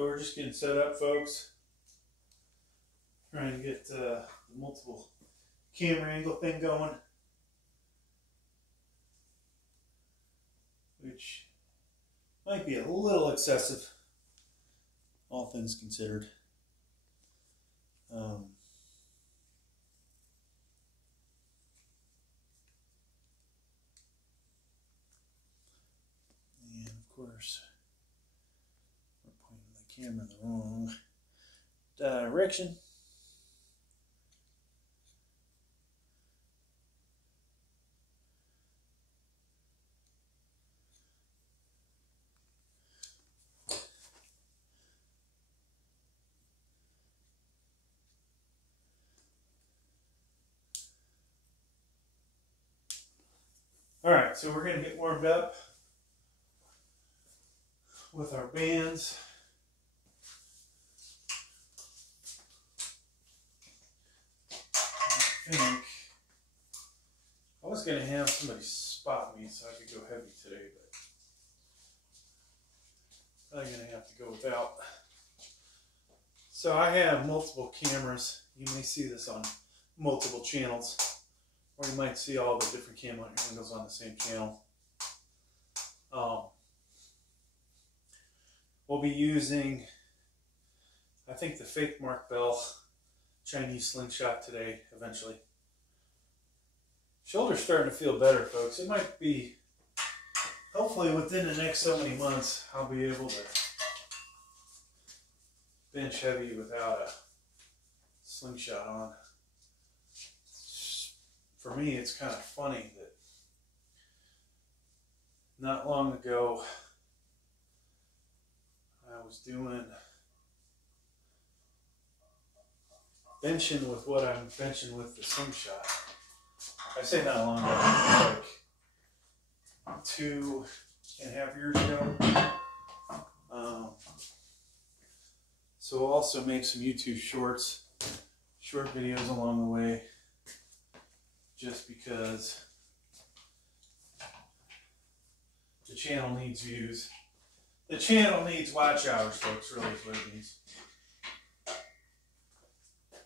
So we're just getting set up, folks. Trying to get the multiple camera angle thing going, which might be a little excessive, all things considered. And of course, we're pointing the camera in the wrong direction. All right, so we're going to get warmed up with our bands. I think I was going to have somebody spot me so I could go heavy today, but I'm going to have to go without. So I have multiple cameras. You may see this on multiple channels, or you might see all the different camera angles on the same channel. We'll be using, I think, the fake Mark Bell Chinese slingshot today, eventually. Shoulder's starting to feel better, folks. It might be, hopefully within the next so many months, I'll be able to bench heavy without a slingshot on. For me, it's kind of funny that not long ago, I was doing benching with what I'm benching with the slingshot. I say not long ago, like 2.5 years ago. So we'll also make some YouTube short videos along the way, just because the channel needs views. The channel needs watch hours, folks, really is what it needs.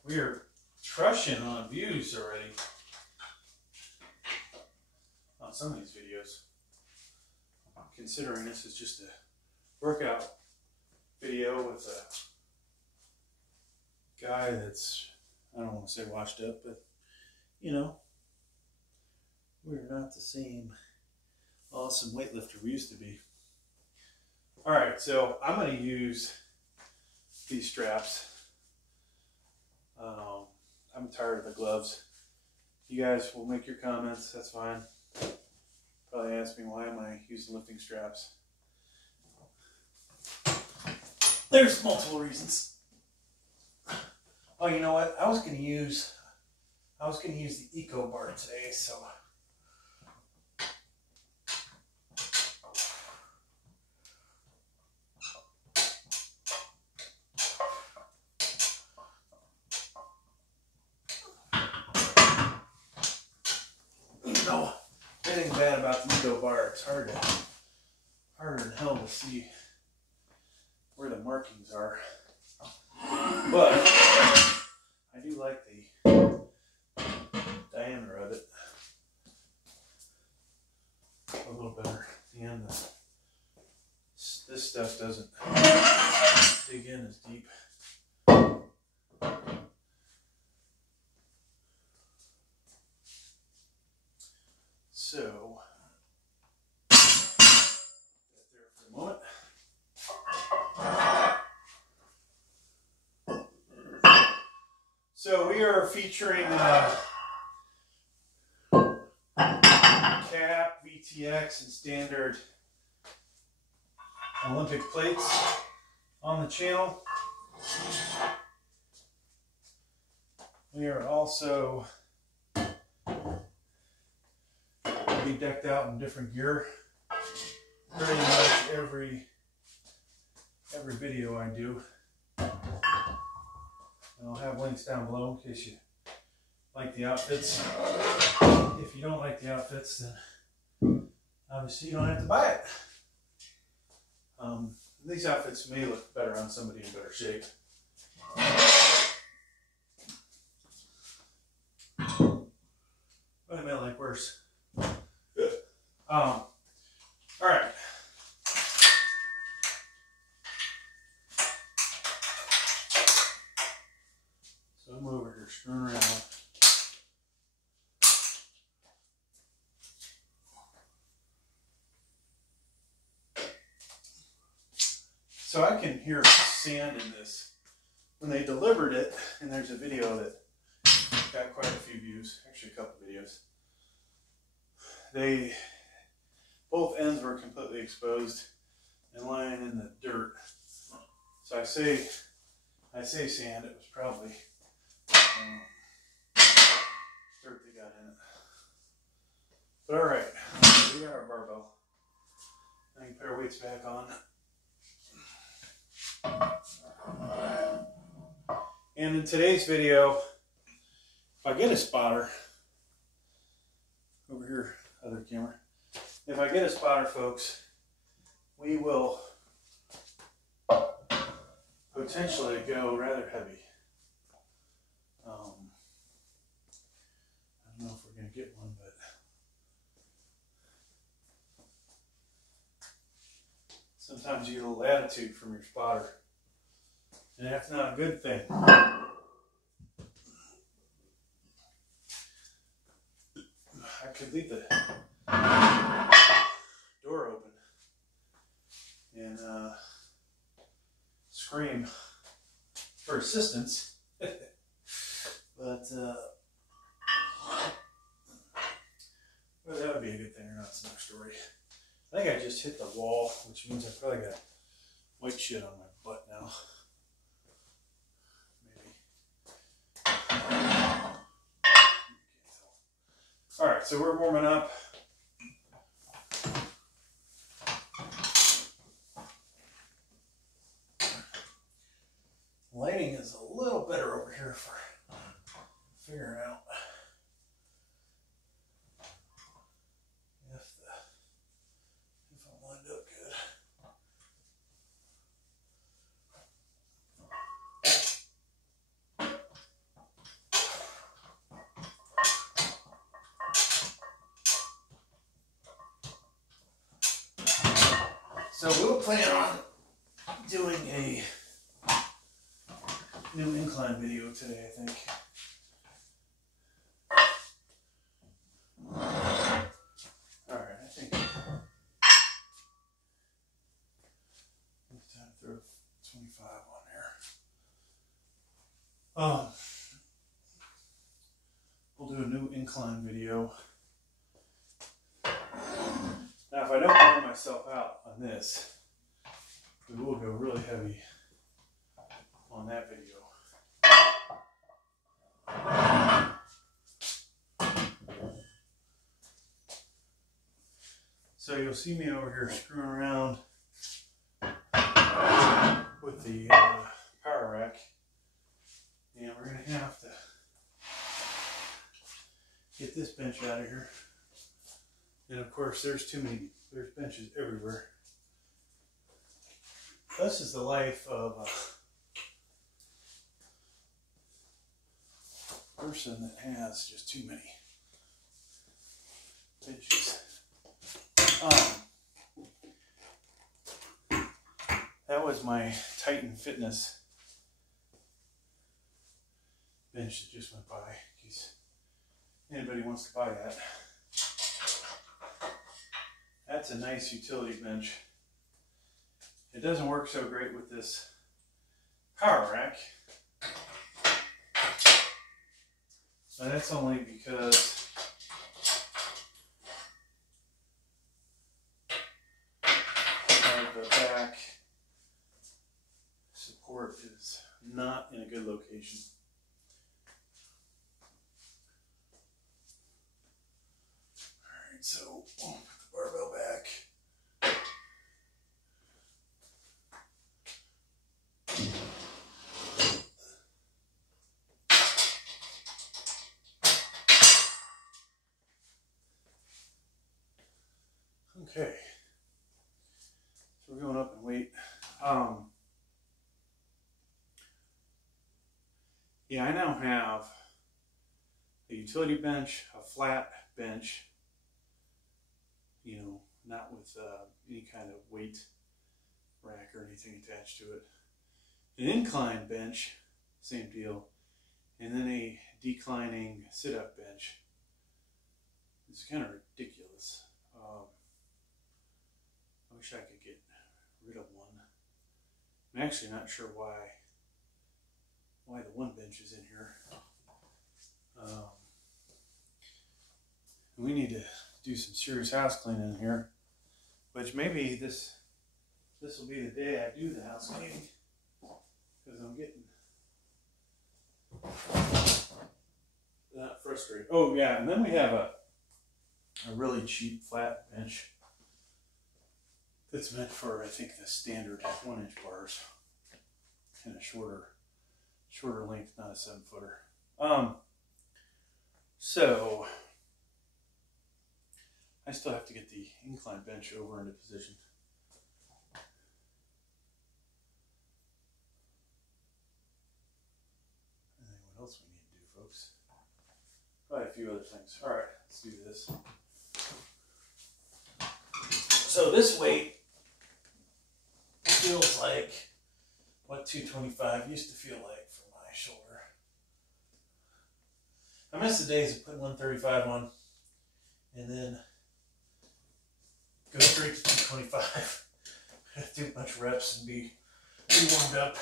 We are crushing on views already on some of these videos. Considering this is just a workout video with a guy that's, I don't want to say washed up, but you know, we're not the same awesome weightlifter we used to be. All right, so I'm going to use these straps. I'm tired of the gloves. You guys will make your comments, that's fine. Probably ask me, why am I using lifting straps? There's multiple reasons. Oh, you know what? I was going to use the Eco bar today, so anything bad about the Eco bar, it's harder than hell to see where the markings are. But I do like the diameter of it a little better. At the end, this stuff doesn't dig in as deep. So, get there for a moment. So we are featuring cap, VTX, and standard Olympic plates on the channel. We are also be decked out in different gear. Pretty much every video I do. And I'll have links down below in case you like the outfits. If you don't like the outfits, then obviously you don't have to buy it. These outfits may look better on somebody in better shape. But I may like worse. All right. So I'm over here screwing around. So I can hear sand in this. When they delivered it, and there's a video that got quite a few views, actually a couple videos. Both ends were completely exposed and lying in the dirt. So I say sand, it was probably dirt they got in it. But all right, we got our barbell. Now you can put our weights back on. And in today's video, if I get a spotter, over here, other camera, if I get a spotter, folks, we will potentially go rather heavy. I don't know if we're going to get one, but sometimes you get a little attitude from your spotter, and that's not a good thing. I could leave the door open and scream for assistance, but whether that would be a good thing or not is another story. I think I just hit the wall, which means I probably got white shit on my butt now. All right, so we're warming up. Lighting is a little better over here for figuring out if I'm lined up good. So we'll plan on doing a new incline video today, I think. Alright, I think it's time to throw 25 on there. We'll do a new incline video. Now, if I don't burn myself out on this, we will go really heavy on that video. So you'll see me over here screwing around with the power rack, and we're going to have to get this bench out of here. And of course, there's benches everywhere. This is the life of a person that has just too many benches. That was my Titan Fitness bench that just went by, in case anybody wants to buy that. That's a nice utility bench. It doesn't work so great with this power rack. But that's only because the back support is not in a good location. Alright, so we'll put the barbell back. Okay, so we're going up in weight. Yeah, I now have a utility bench, a flat bench, you know, not with any kind of weight rack or anything attached to it. An incline bench, same deal, and then a declining sit-up bench. It's kind of ridiculous. I wish I could get rid of one. I'm actually not sure why the one bench is in here. We need to do some serious house cleaning in here, which maybe this will be the day I do the house cleaning, because I'm getting that frustrated. Oh yeah, and then we have a really cheap flat bench that's meant for, I think, the standard 1-inch bars, kind of shorter length, not a 7-footer. So I still have to get the incline bench over into position. And then what else we need to do, folks? Probably a few other things. All right, let's do this. So this weight feels like what 225 used to feel like for my shoulder. I miss the days of putting 135 on and then go straight to 225. Do a bunch of reps and be warmed up.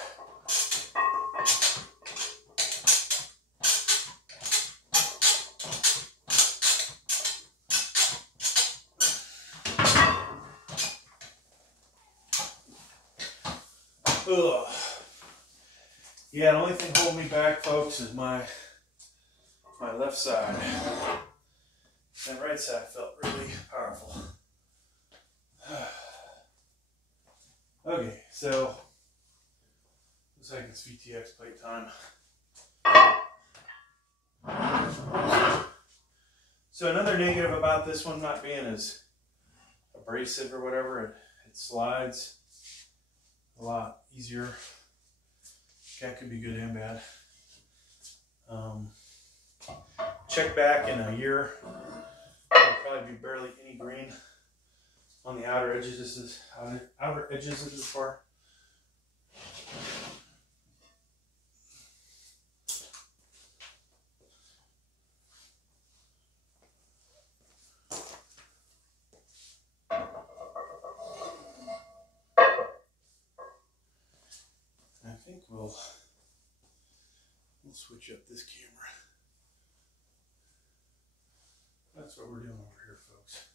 Ugh. Yeah, the only thing holding me back, folks, is my left side. That right side felt really powerful. Okay, so looks like it's VTX plate time. So another negative about this one not being as abrasive or whatever, it slides a lot easier. That could be good and bad. Check back in a year. There'll probably be barely any green on the outer edges. This is outer edges of this bar. I think we'll switch up this camera. That's what we're doing over here, folks.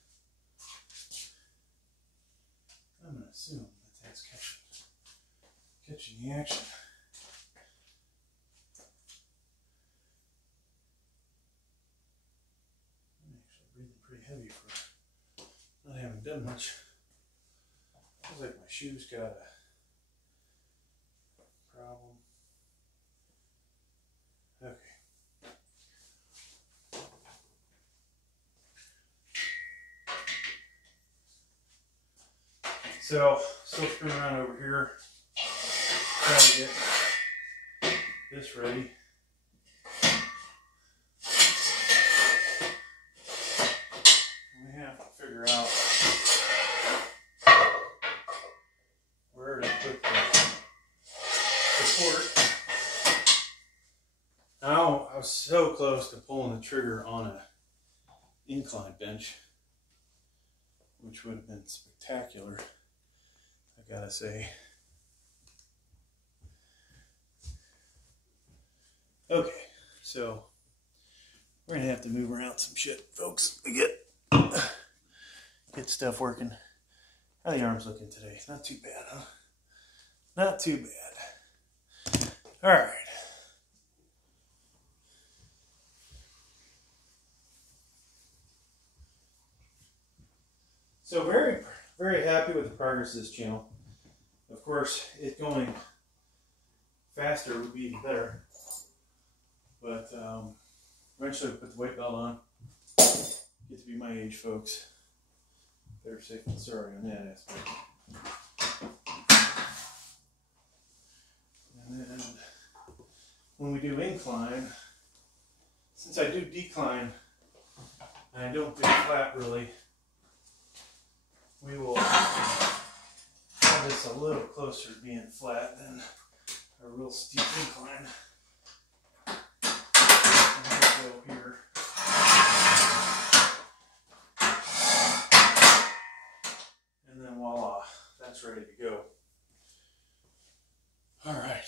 I'm going to assume that that's catching the action. I'm actually breathing pretty heavy for not having done much. Feels like my shoes got a problem. Okay. So, still spinning around over here, trying to get this ready. We have to figure out where to put the support. Now, I was so close to pulling the trigger on an incline bench, which would have been spectacular, I gotta say. Okay, so we're gonna have to move around some shit, folks, to get stuff working. How are the arms looking today? Not too bad, huh? Not too bad. All right. So very, very happy with the progress of this channel. Of course, it going faster would be even better. But eventually put the weight belt on. Get to be my age, folks. Better safe than sorry on that aspect. And then when we do incline, since I do decline and I don't do flat really, we will have this a little closer to being flat than a real steep incline. And we'll go here. And then voila, that's ready to go. All right.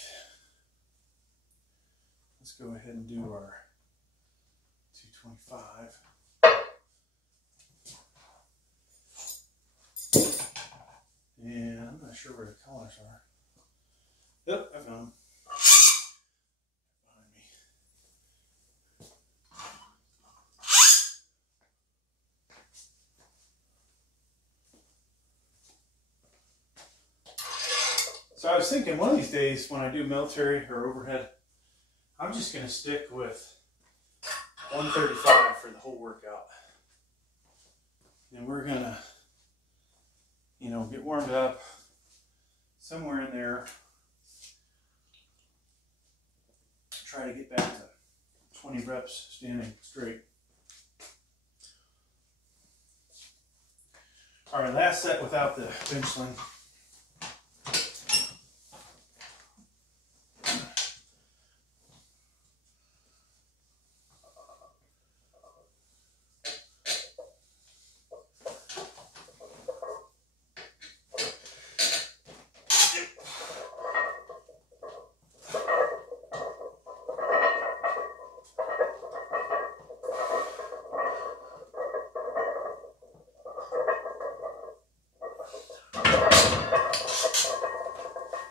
Let's go ahead and do our 225. And I'm not sure where the colors are. Yep, I found them. Behind me. So I was thinking one of these days when I do military or overhead, I'm just going to stick with 135 for the whole workout. And we're going to, you know, get warmed up somewhere in there. Try to get back to 20 reps standing straight. All right, last set without the bench sling.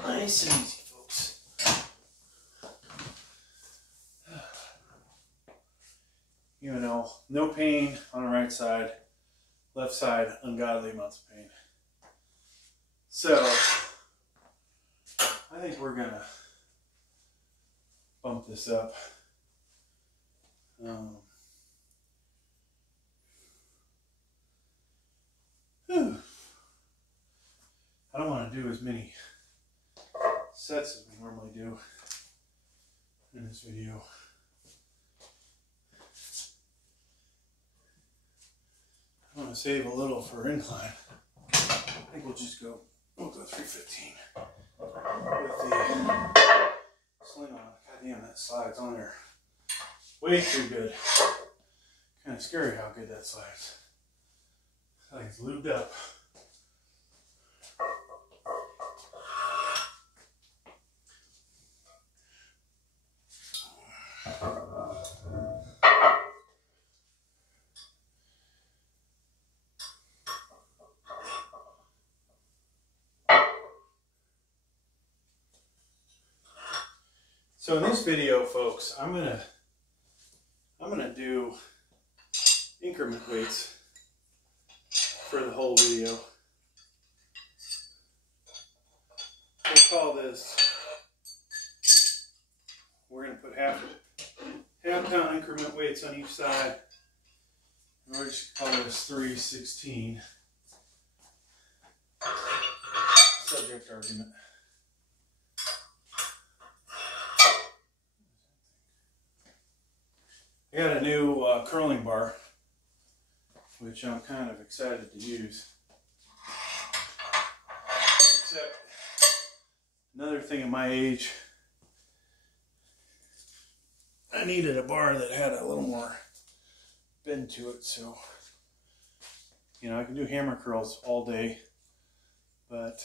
Nice and easy, folks. You know, no pain on the right side, left side, ungodly amounts of pain. So, I think we're gonna bump this up. I don't want to do as many sets as we normally do in this video. I want to save a little for incline. I think we'll go 315 with the sling on. God damn, that slides on there way too good. Kind of scary how good that slides. It's like it's lubed up. So in this video, folks, I'm gonna do increment weights for the whole video. We'll call this, we're gonna put half pound increment weights on each side. And we're just gonna call this 316. Subject argument. I got a new curling bar, which I'm kind of excited to use. Except, another thing at my age, I needed a bar that had a little more bend to it. So, you know, I can do hammer curls all day, but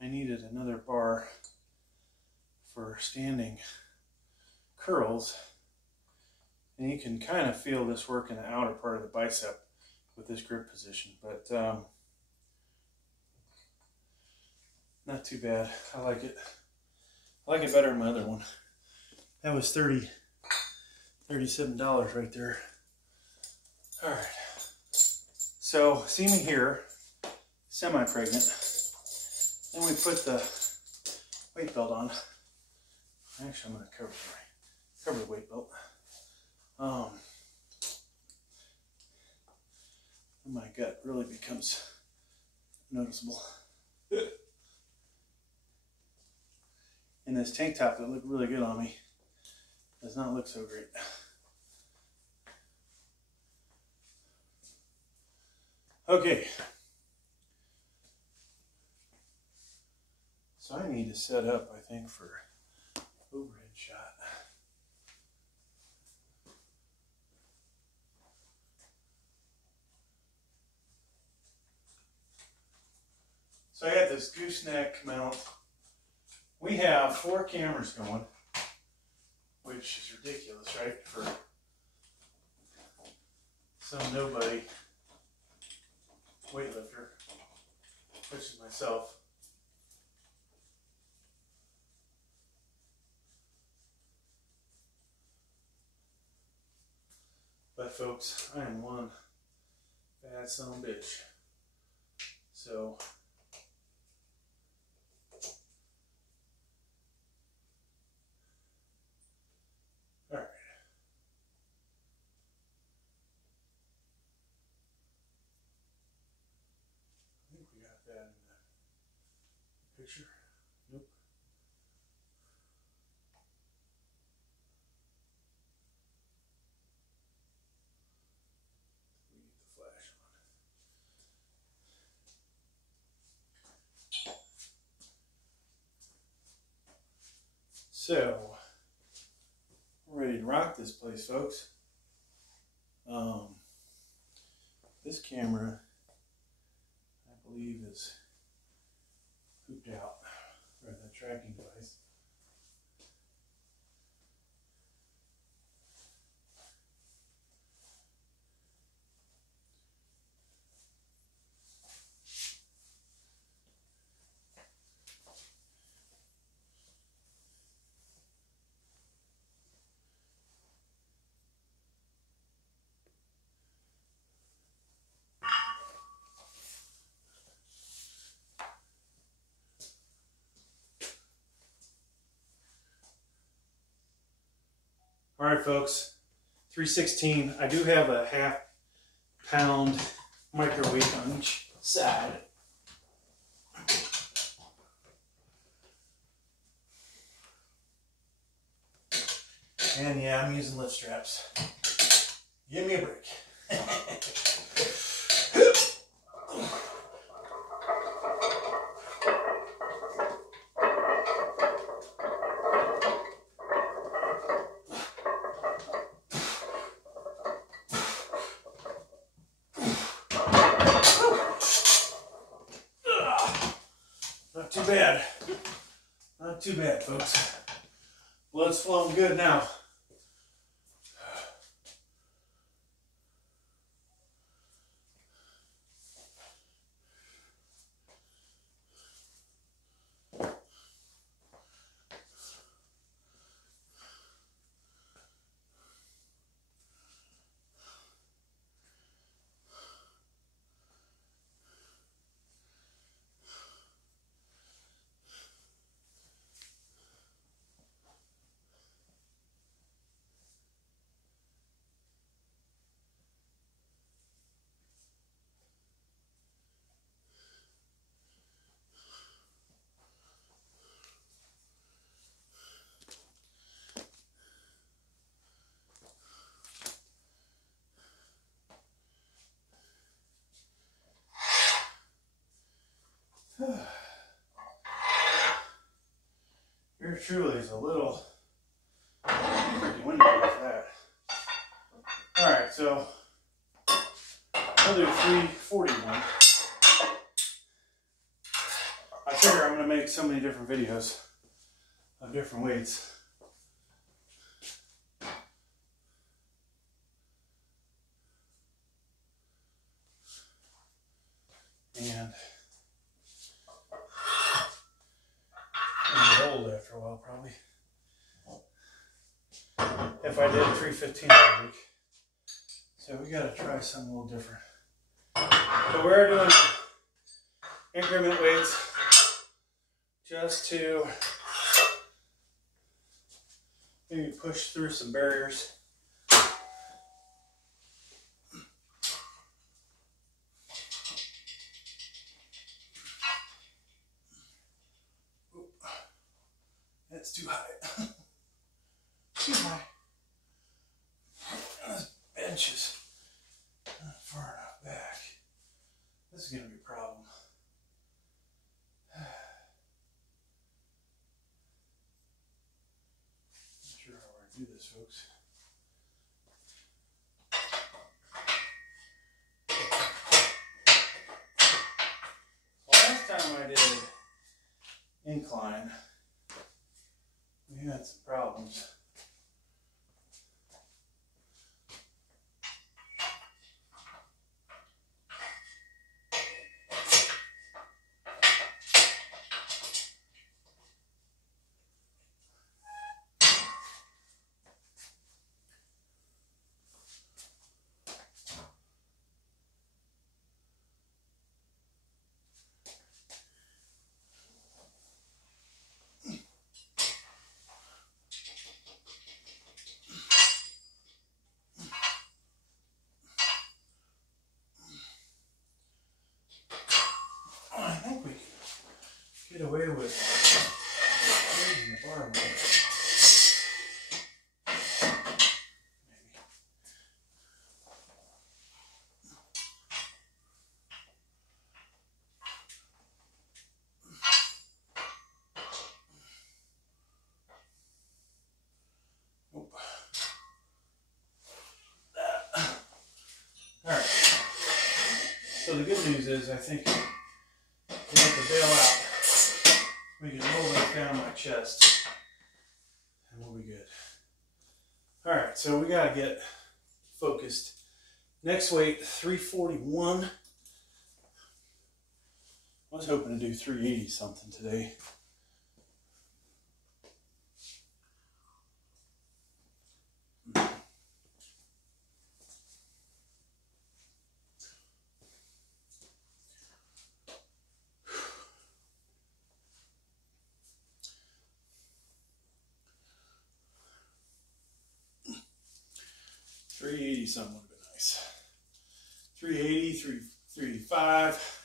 I needed another bar for standing curls. And you can kind of feel this work in the outer part of the bicep with this grip position, but not too bad. I like it. I like it better than my other one. That was $37 right there. All right. So see me here, semi-pregnant. Then we put the weight belt on. Actually, I'm going to cover the weight belt. My gut really becomes noticeable. in this tank top that looked really good on me does not look so great. Okay. So I need to set up, I think, for overhead shot. So I got this gooseneck mount. We have 4 cameras going, which is ridiculous, right? For some nobody weightlifter, which is myself. But folks, I am one bad son of a bitch. So all right. I think we got that in the picture. Nope. We get the flash on. So we're ready to rock this place, folks. This camera, I believe, is pooped out, or the tracking device. All right, folks, 316. I do have a half-pound microweight on each side. And yeah, I'm using lift straps. Give me a break. Not too bad. Not too bad, folks. Blood's flowing good now. Here truly is a little freaking windy with that. Alright, so I'll do 341. I figure I'm going to make so many different videos of different weights. And get old after a while, probably. If I did 315 a week. So we got to try something a little different. But we're doing increment weights just to maybe push through some barriers. That's too high. Too high. This bench is not far enough back. This is going to be a problem. Not sure how we're going to do this, folks. Last time I did incline, we had some problems. Get away with raising the bar more. Maybe. Nope. Alright. So the good news is I think we have to bail out. We can roll that down my chest and we'll be good. Alright, so we gotta get focused. Next weight, 341. I was hoping to do 380 something today. $380 something would have been nice. 380, 385.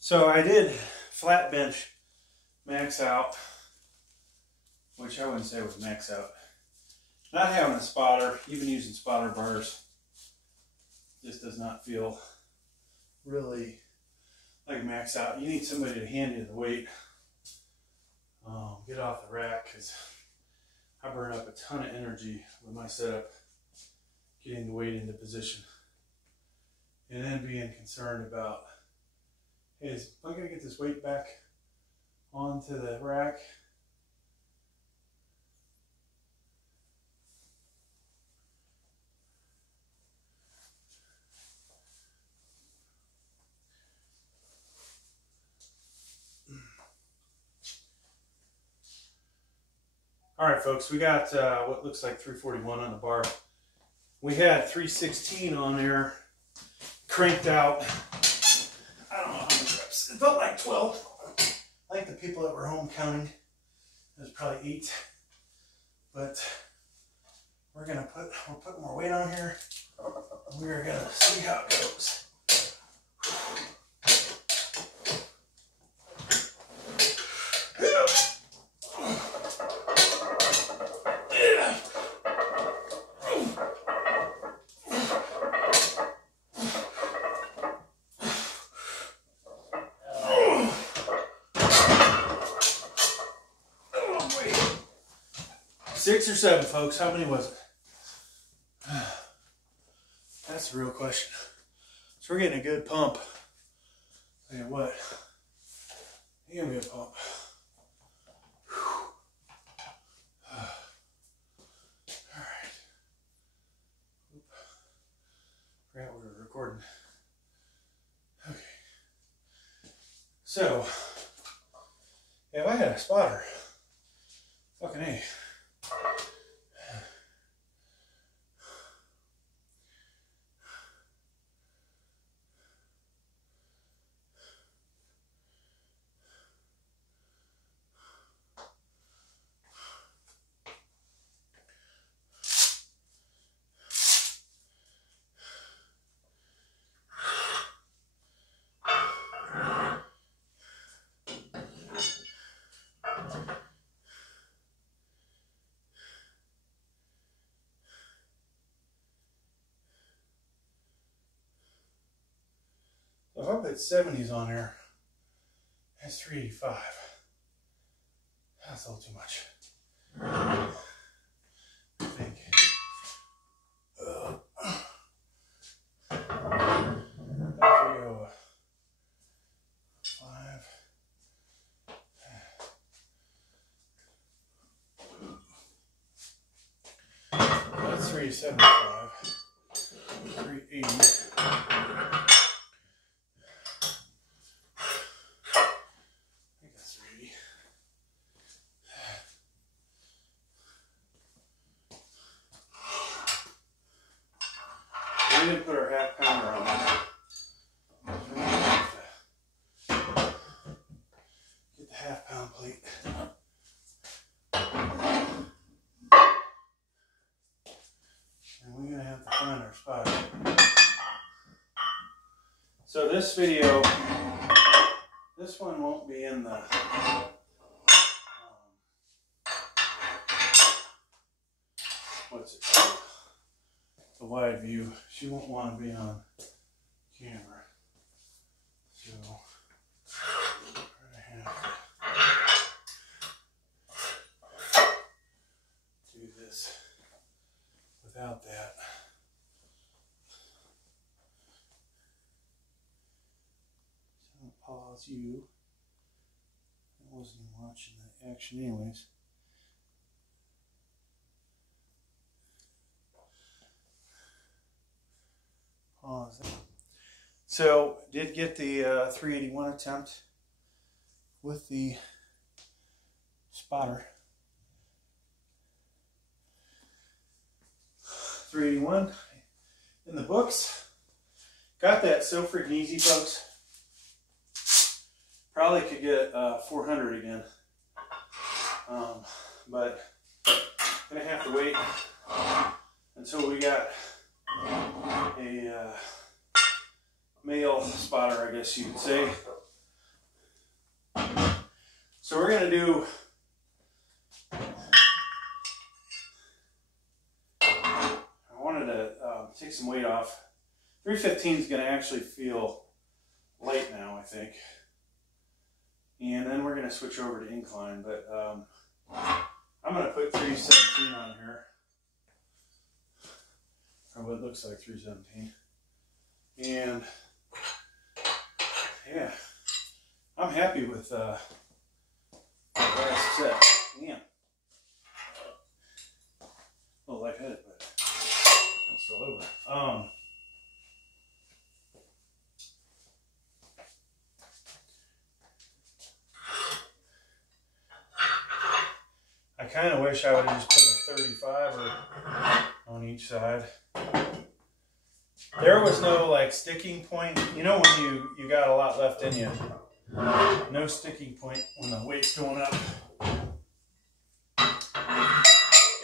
So I did flat bench max out, which I wouldn't say was max out. Not having a spotter, even using spotter bars, just does not feel really like max out. You need somebody to hand you the weight. Get off the rack, because I burn up a ton of energy with my setup, getting the weight into position, and then being concerned about, hey, am I going to get this weight back onto the rack? All right, folks, we got what looks like 341 on the bar. We had 316 on there, cranked out, I don't know how many reps. It felt like 12. I think the people that were home counting, it was probably 8. But we're putting more weight on here. We're gonna see how it goes. Six or seven, folks. How many was it? That's the real question. So we're getting a good pump. Tell you what, you're gonna be a pump. All right. Forgot we were recording. Okay. So, if I had a spotter, fucking A. If I put 70s on there, that's 385. That's a little too much. I think. There we go. 5. That's 375. 380. We didn't put our half pounder on there. We have to get the half pound plate. And we're going to have to find our spot. So this video, this one won't be in the what's it called? The wide view. She won't want to be on camera. So we're going to have to do this without that. So I'll pause you. I wasn't even watching the action anyways. Pause. So did get the 381 attempt with the spotter. 381 in the books. Got that so freaking easy, folks. Probably could get 400 again. But gonna have to wait until we got a male spotter, I guess you could say. So we're gonna do I wanted to take some weight off. 315 is gonna actually feel light now, I think. And then we're gonna switch over to incline, but I'm gonna put 317 on here. Or what looks like 317. And yeah, I'm happy with where it's set. Yeah. A little lightheaded, but it's still over. I kind of wish I would have just put a 35 on each side. There was no like sticking point. You know when you got a lot left in you. No sticking point when the weight's going up.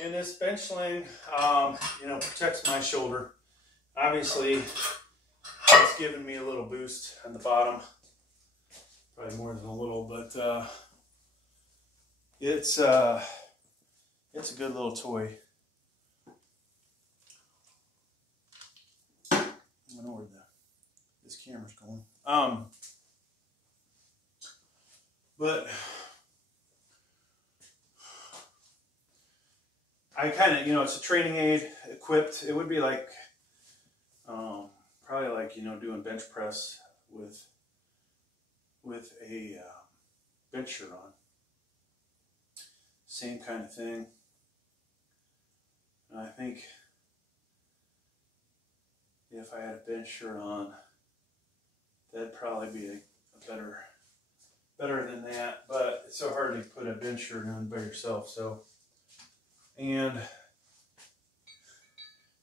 And this bench sling, you know, protects my shoulder. Obviously, it's giving me a little boost on the bottom. Probably more than a little, but it's a good little toy. I don't know where this camera's going. But I kind of, you know, it's a training aid equipped. It would be like, probably like, you know, doing bench press with a bench shirt on. Same kind of thing. And I think if I had a bench shirt on, that'd probably be a better than that. But it's so hard to put a bench shirt on by yourself. So, and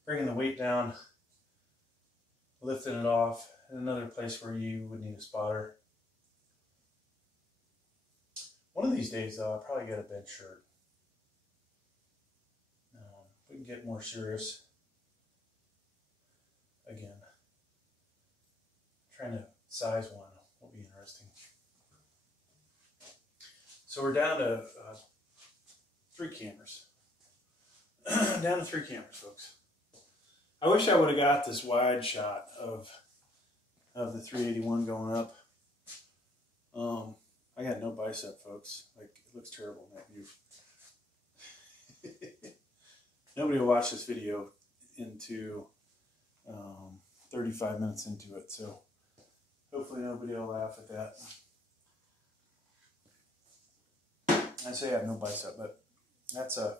bringing the weight down, lifting it off, another place where you would need a spotter. One of these days, though, I'll probably get a bench shirt. We can get more serious. Again, trying to size one will be interesting. So we're down to 3 cameras. Down to 3 cameras, folks. I wish I would have got this wide shot of of the 381 going up. I got no bicep, folks. Like, it looks terrible in that view. Nobody will watch this video into 35 minutes into it, so hopefully nobody will laugh at that. I say I have no bicep, but that's a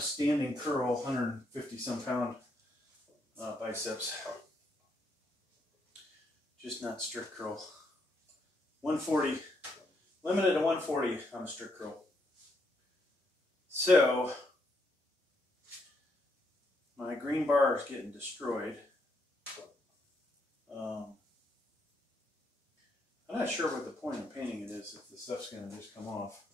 standing curl, 150 some pound biceps. Just not strict curl. 140, limited to 140 on a strict curl. So my green bar is getting destroyed. I'm not sure what the point of painting it is if the stuff's going to just come off.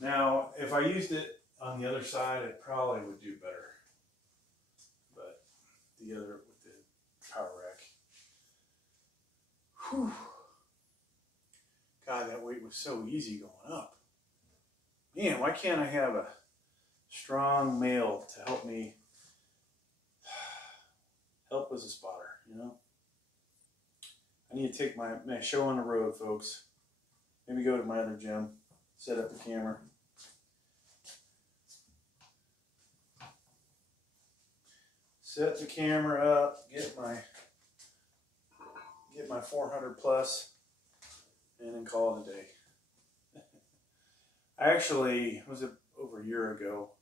Now, if I used it on the other side, it probably would do better. But the other with the power rack. Whew. God, that weight was so easy going up. Man, why can't I have a strong male to help me help as a spotter, you know? I need to take my show on the road, folks. Maybe go to my other gym, set up the camera. Set the camera up, get my 400 plus, and then call it a day. I actually, was it over a year ago?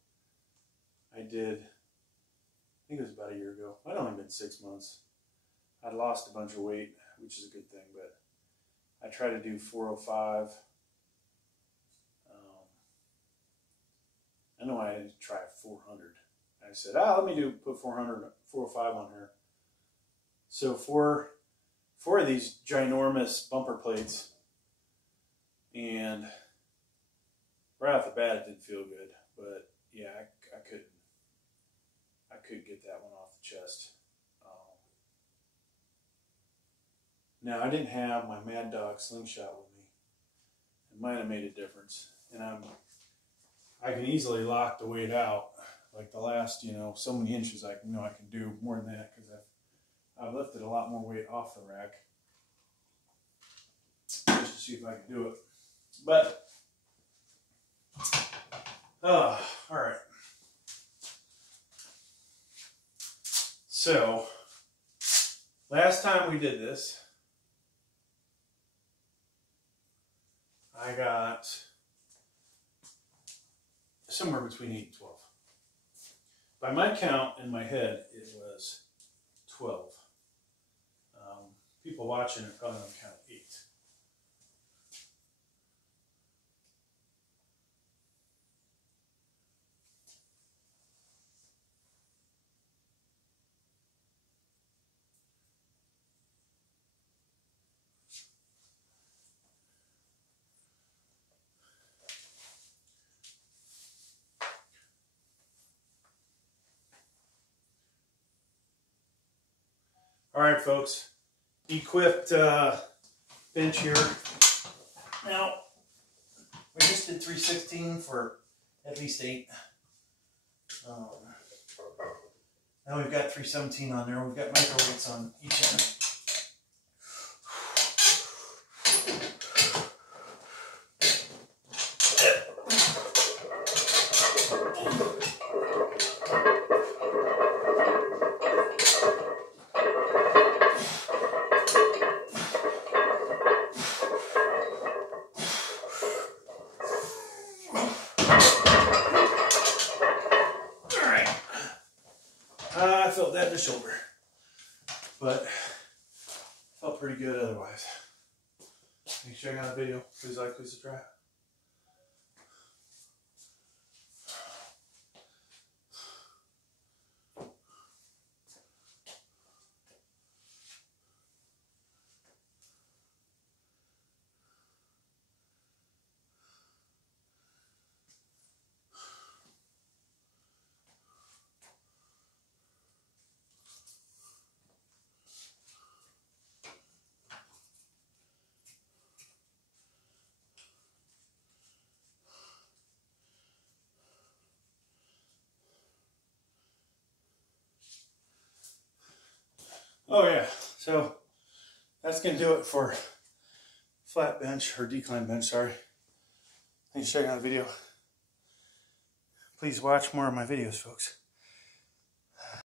I think it was about a year ago. I'd only been 6 months. I'd lost a bunch of weight, which is a good thing, but I tried to do 405. I know I had to try 400. I said, let me put 405 on here. So four of these ginormous bumper plates, and right off the bat it didn't feel good, but yeah, I couldn't get that one off the chest. Now, I didn't have my Mad Dog slingshot with me. It might have made a difference, and I can easily lock the weight out. Like the last, so many inches, I can do more than that because I've lifted a lot more weight off the rack just to see if I can do it. But all right. So last time we did this, I got somewhere between 8 and 12. By my count in my head, it was 12. People watching it probably don't count 8. All right, folks, equipped bench here. Now, we just did 316 for at least 8. Now we've got 317 on there. We've got micro weights on each end. I felt that in the shoulder, but felt pretty good otherwise. Thanks for checking out the video. Please like, please subscribe. Oh yeah, so that's going to do it for flat bench, or decline bench, sorry. Thanks for checking out the video. Please watch more of my videos, folks.